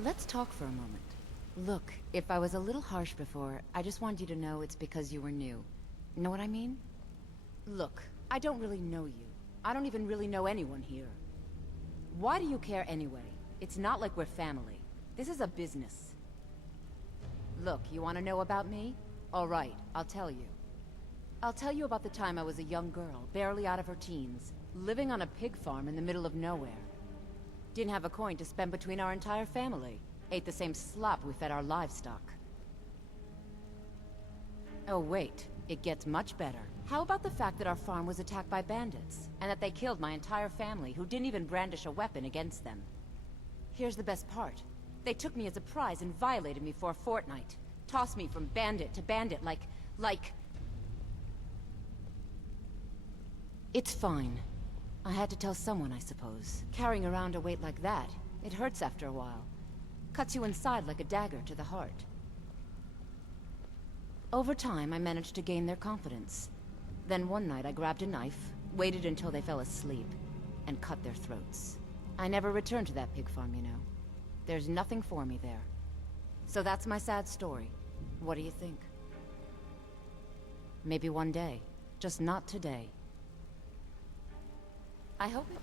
Let's talk for a moment. Look, if I was a little harsh before, I just want you to know it's because you were new. Know what I mean? Look, I don't really know you. I don't even really know anyone here. Why do you care anyway? It's not like we're family. This is a business. Look, you want to know about me? All right, I'll tell you. I'll tell you about the time I was a young girl, barely out of her teens, living on a pig farm in the middle of nowhere. Didn't have a coin to spend between our entire family. Ate the same slop we fed our livestock. Oh wait, it gets much better. How about the fact that our farm was attacked by bandits, and that they killed my entire family who didn't even brandish a weapon against them? Here's the best part. They took me as a prize and violated me for a fortnight. Tossed me from bandit to bandit like... It's fine. I had to tell someone, I suppose. Carrying around a weight like that, it hurts after a while. Cuts you inside like a dagger to the heart. Over time, I managed to gain their confidence. Then one night I grabbed a knife, waited until they fell asleep, and cut their throats. I never returned to that pig farm, you know. There's nothing for me there. So that's my sad story. What do you think? Maybe one day. Just not today. I hope it...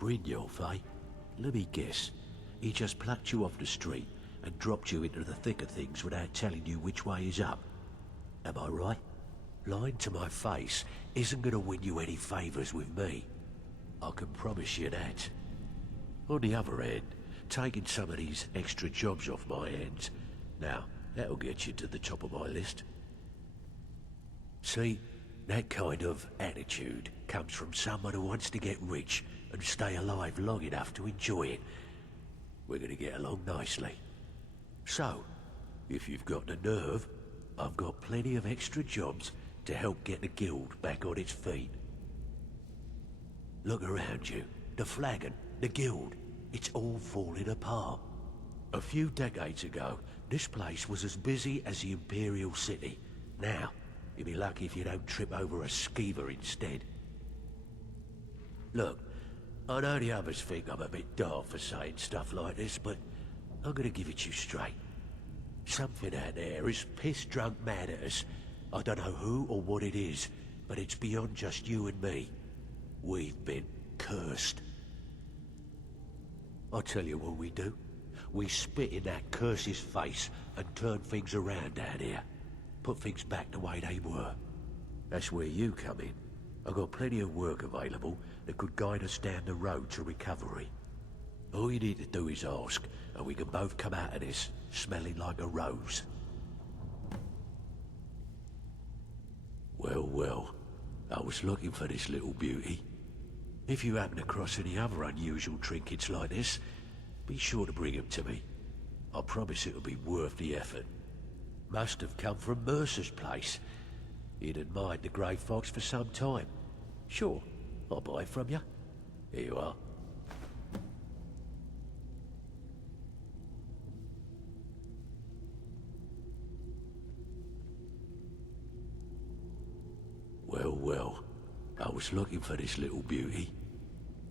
Brynjolf, eh? Let me guess. He just plucked you off the street and dropped you into the thick of things without telling you which way is up. Am I right? Lying to my face isn't going to win you any favours with me. I can promise you that. On the other hand, taking some of these extra jobs off my hands, now, that'll get you to the top of my list. See, that kind of attitude comes from someone who wants to get rich and stay alive long enough to enjoy it. We're going to get along nicely. So, if you've got the nerve, I've got plenty of extra jobs to help get the guild back on its feet. Look around you. The flagon, the guild, it's all falling apart. A few decades ago, this place was as busy as the Imperial City. Now, you'll be lucky if you don't trip over a skeever instead. Look, I know the others think I'm a bit daft for saying stuff like this, but I'm gonna give it to you straight. Something out there is piss-drunk mad at us. I don't know who or what it is, but it's beyond just you and me. We've been cursed. I'll tell you what we do. We spit in that curse's face and turn things around down here. Put things back the way they were. That's where you come in. I've got plenty of work available that could guide us down the road to recovery. All you need to do is ask, and we can both come out of this smelling like a rose. Well, well, I was looking for this little beauty. If you happen across any other unusual trinkets like this, be sure to bring them to me. I promise it'll be worth the effort. Must have come from Mercer's place. He'd admired the grey fox for some time. Sure, I'll buy it from you. Here you are. Well, well, I was looking for this little beauty.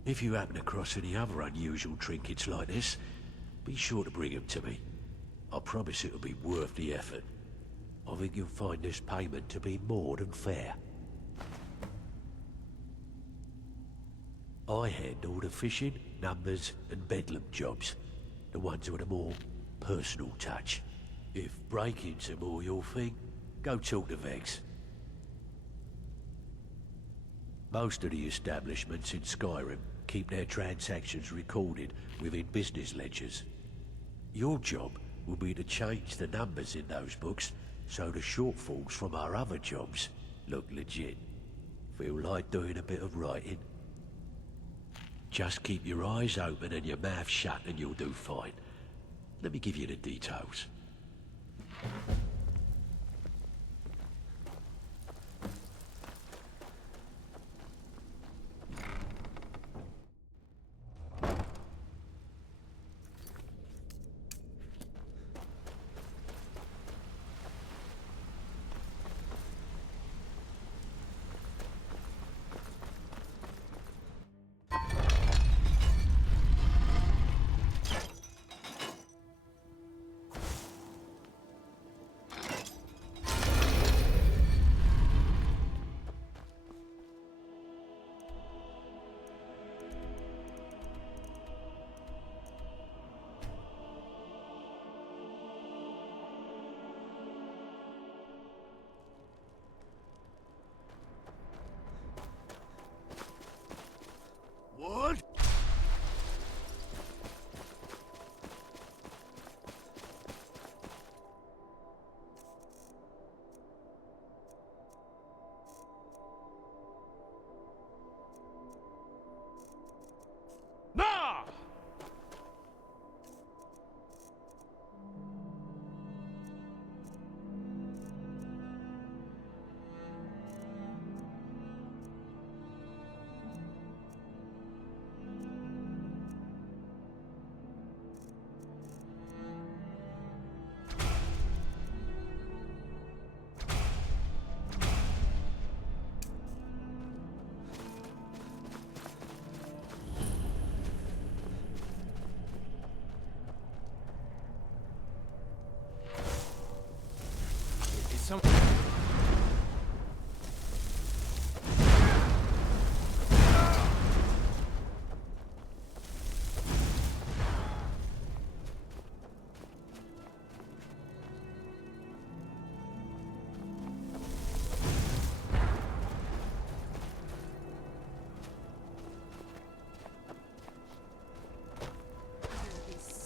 If you happen across any other unusual trinkets like this, be sure to bring them to me. I promise it'll be worth the effort. I think you'll find this payment to be more than fair. I handle the fishing, numbers and bedlam jobs. The ones with a more personal touch. If break-ins are more your thing, go talk to Vex. Most of the establishments in Skyrim keep their transactions recorded within business ledgers. Your job will be to change the numbers in those books so the shortfalls from our other jobs look legit. Feel like doing a bit of writing? Just keep your eyes open and your mouth shut and you'll do fine. Let me give you the details.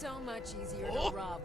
so much easier to rob.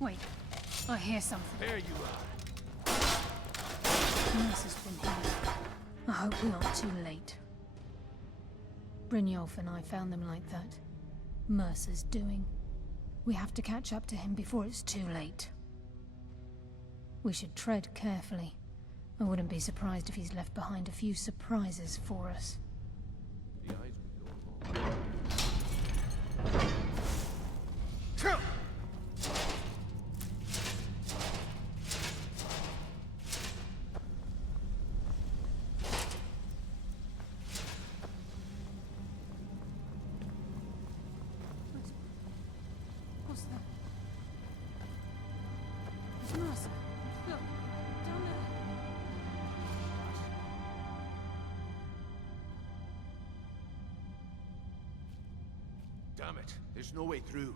Wait, I hear something. There you are. Immerse has been here. I hope we aren't too late. Brynjolf and I found them like that. Mercer's doing. We have to catch up to him before it's too late. We should tread carefully. I wouldn't be surprised if he's left behind a few surprises for us. The eyes would go along. What's that? It's Mercer. Look, down there. Damn it, there's no way through.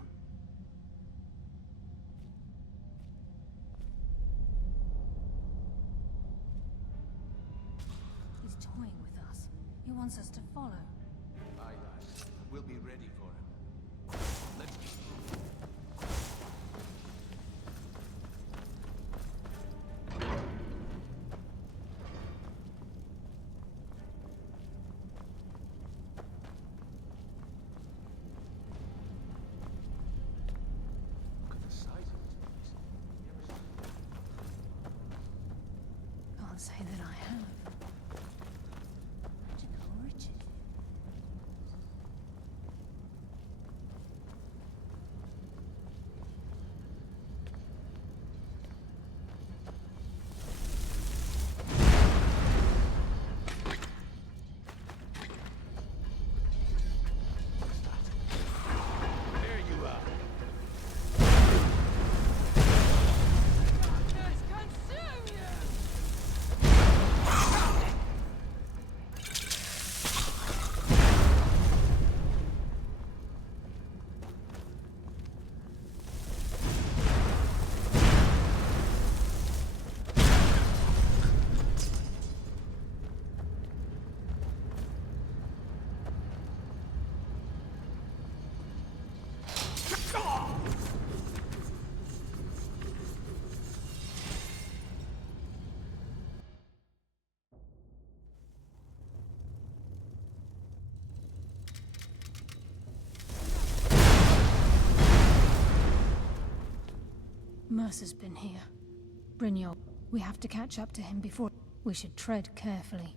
He's toying with us. He wants us to follow. Aye, lads. We'll be ready for him. Let's be Look at the size of this place. Can't say that I have. Imagine how rich it is. There you are. Darkness consume you! Mercer's been here. Brynjolf, we have to catch up to him before... We should tread carefully.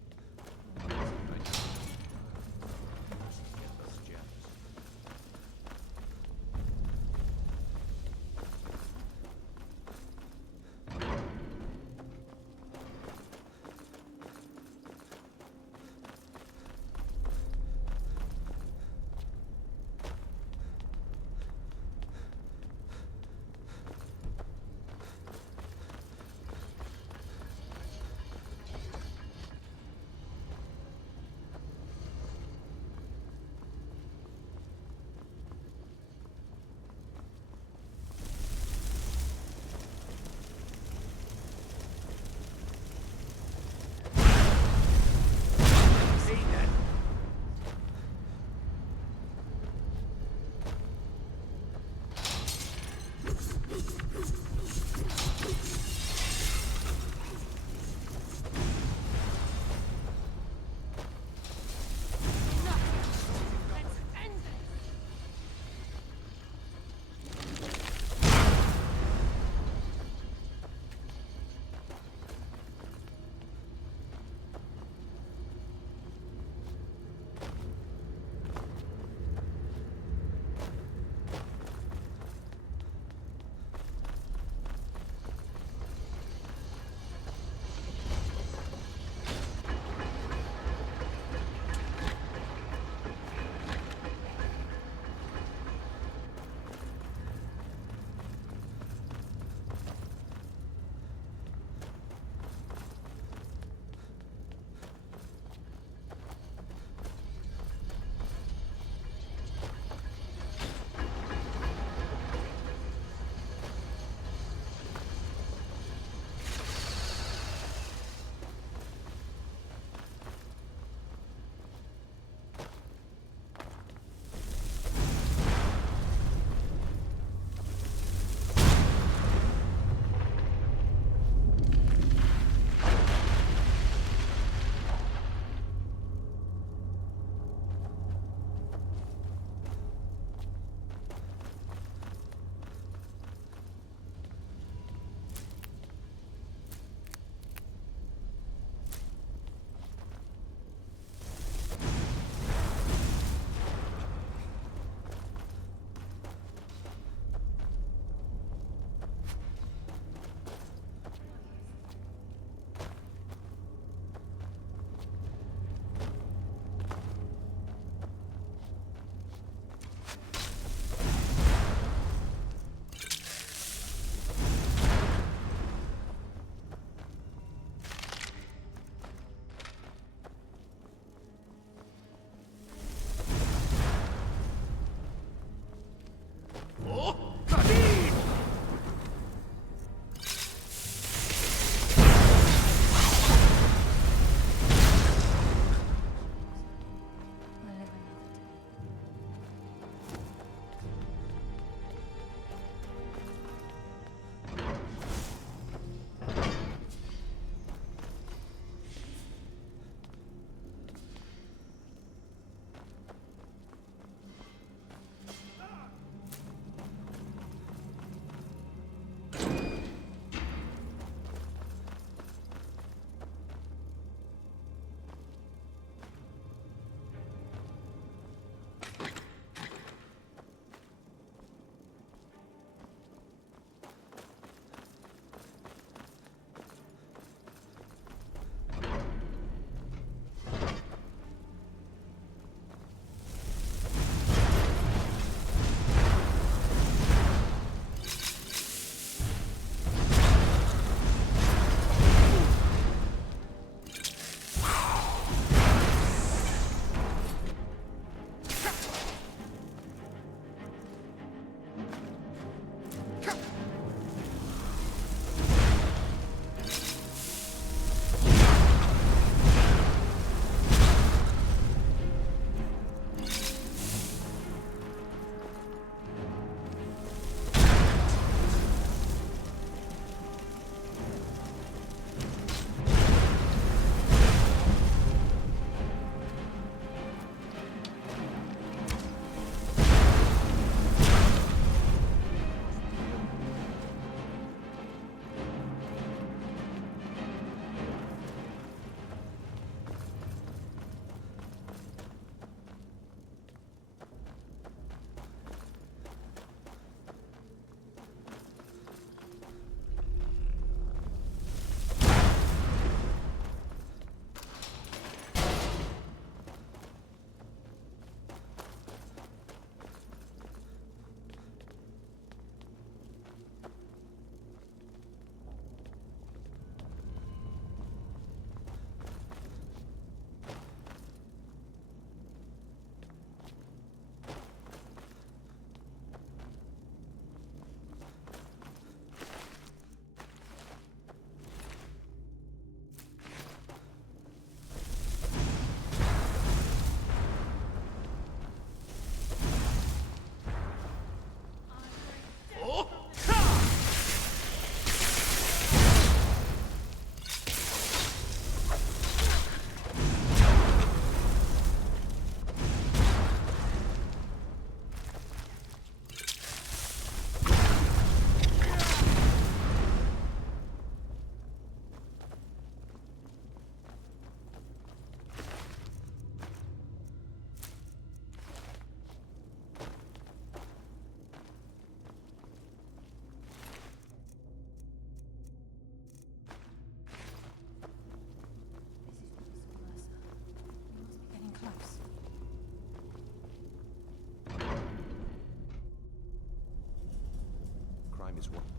Skyrim is one thing.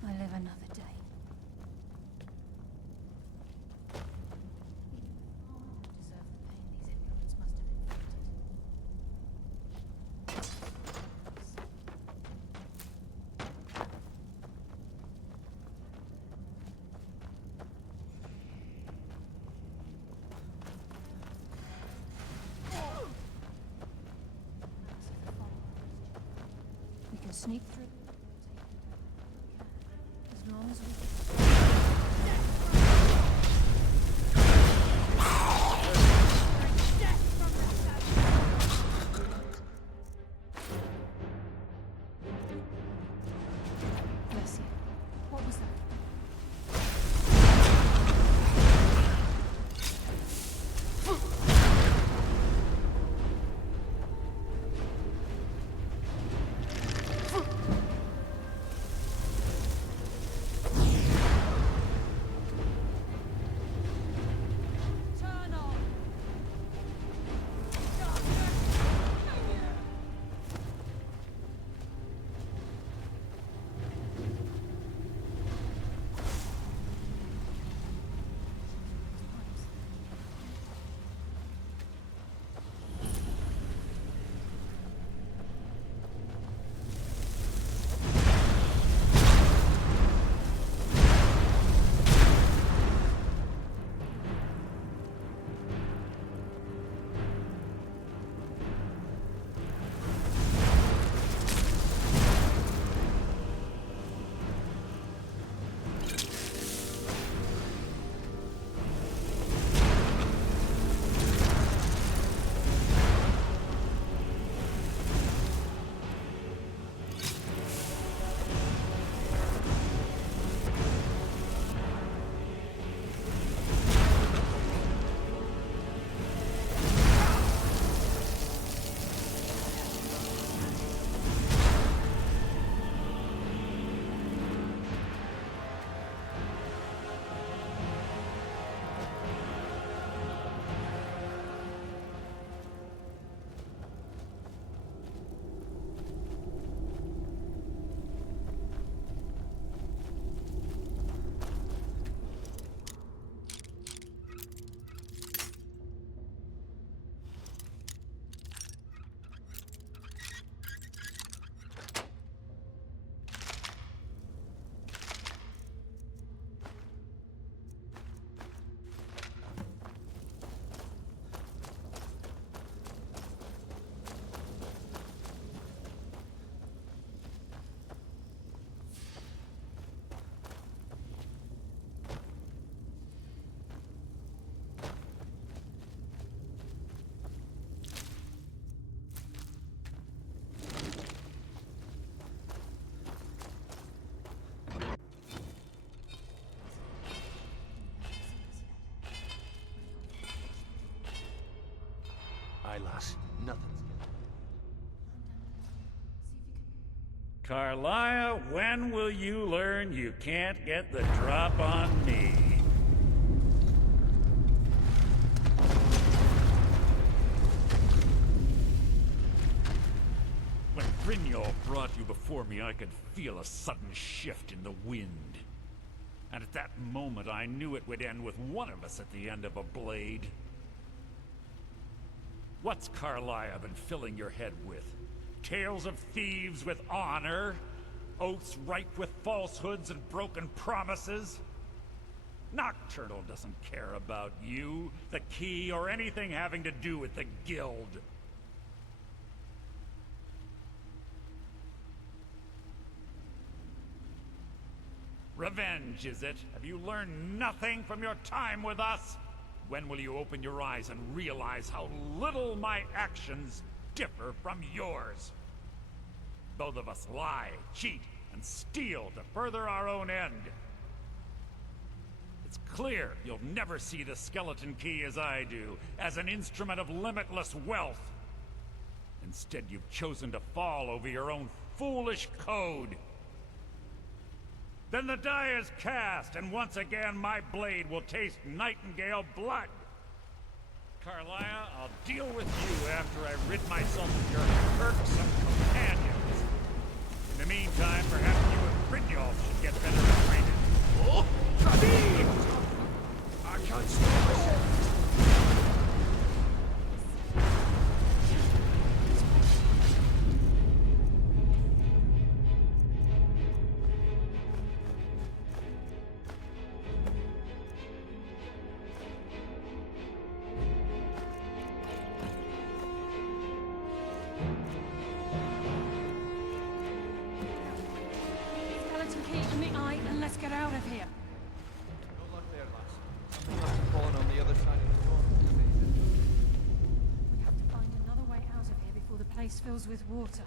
I live another day. Deserve the pain these immigrants must have inflicted. We can sneak through. As long as we... Bless you. What was that? Turn on! Aye, lass. Nothing's Carlia, when will you learn you can't get the drop on me? When Brynjolf brought you before me, I could feel a sudden shift in the wind. And at that moment, I knew it would end with one of us at the end of a blade. What's Carlia been filling your head with? Tales of thieves with honor? Oaths ripe with falsehoods and broken promises? Nocturnal doesn't care about you, the key, or anything having to do with the guild. Revenge, is it? Have you learned nothing from your time with us? When will you open your eyes and realize how little my actions differ from yours? Both of us lie, cheat, and steal to further our own end. It's clear you'll never see the skeleton key as I do, as an instrument of limitless wealth. Instead, you've chosen to fall over your own foolish code. Then the die is cast, and once again my blade will taste Nightingale blood. Carlia, I'll deal with you after I rid myself of your irksome companions. In the meantime, perhaps you and Brynjolf should get better training. Oh, Daddy! I can't stop myself. Skeleton key in the eye, and let's get out of here. No luck there, lass. Something must have fallen on the other side of the door. We have to find another way out of here before the place fills with water.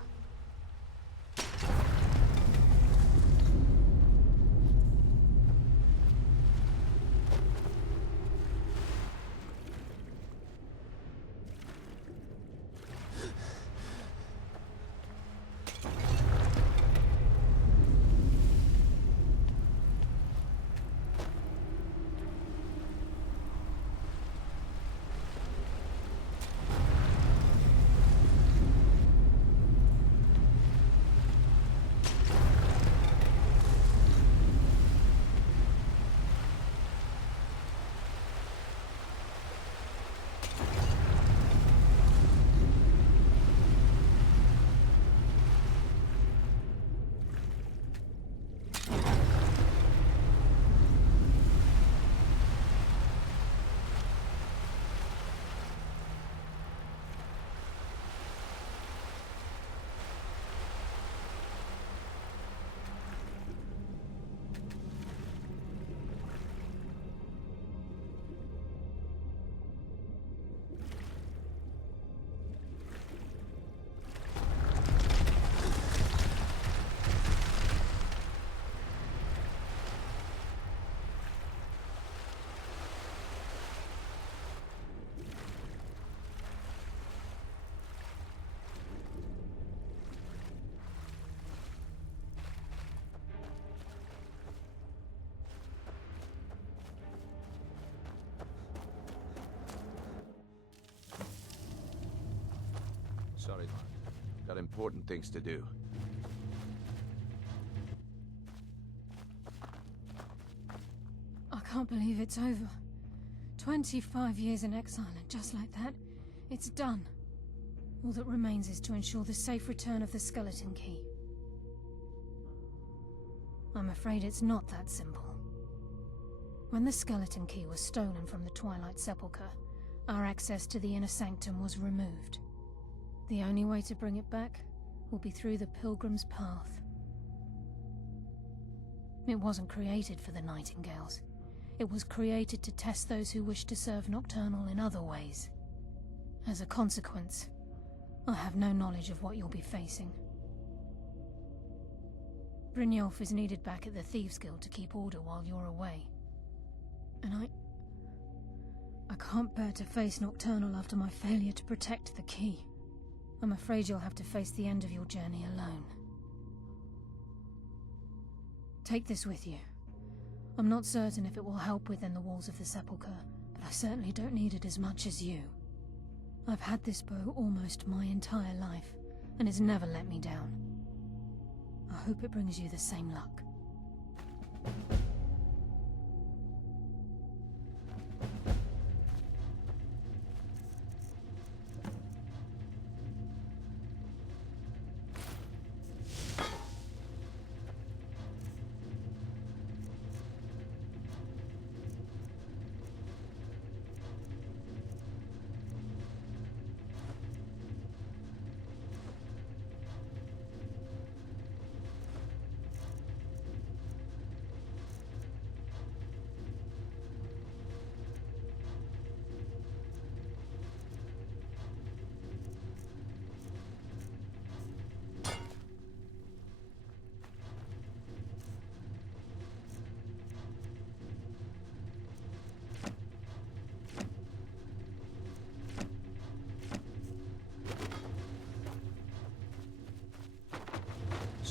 Sorry, lad. Got important things to do. I can't believe it's over. 25 years in exile, and just like that, it's done. All that remains is to ensure the safe return of the skeleton key. I'm afraid it's not that simple. When the skeleton key was stolen from the Twilight Sepulchre, our access to the inner sanctum was removed. The only way to bring it back will be through the Pilgrim's Path. It wasn't created for the Nightingales. It was created to test those who wish to serve Nocturnal in other ways. As a consequence, I have no knowledge of what you'll be facing. Brynjolf is needed back at the Thieves' Guild to keep order while you're away. And I can't bear to face Nocturnal after my failure to protect the key. I'm afraid you'll have to face the end of your journey alone. Take this with you. I'm not certain if it will help within the walls of the Sepulchre, but I certainly don't need it as much as you. I've had this bow almost my entire life, and it's never let me down. I hope it brings you the same luck.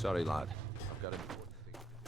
Sorry, lad. I've got important things to do.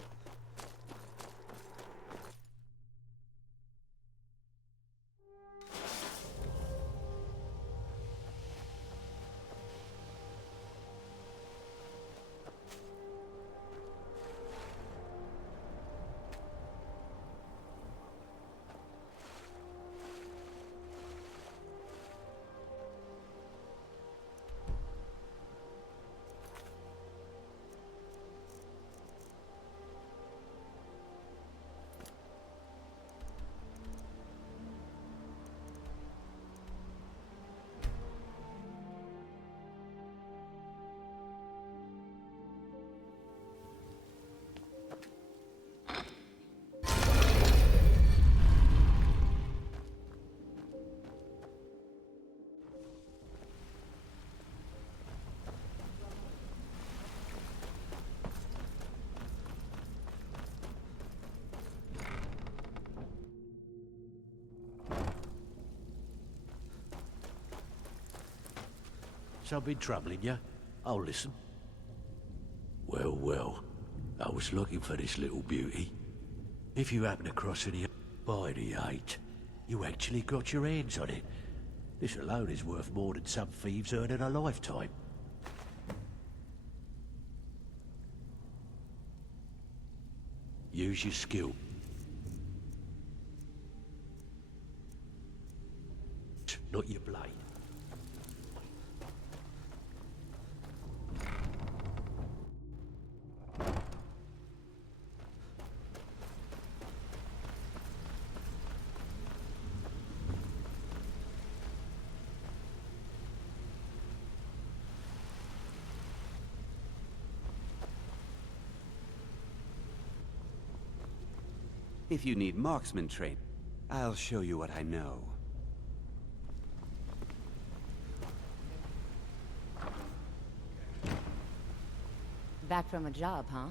Something troubling you? I'll listen. Well, well. I was looking for this little beauty. If you happen across any... By the 8, you actually got your hands on it. This alone is worth more than some thieves earn in a lifetime. Use your skill. Not your blade. If you need marksman training, I'll show you what I know. Back from a job, huh?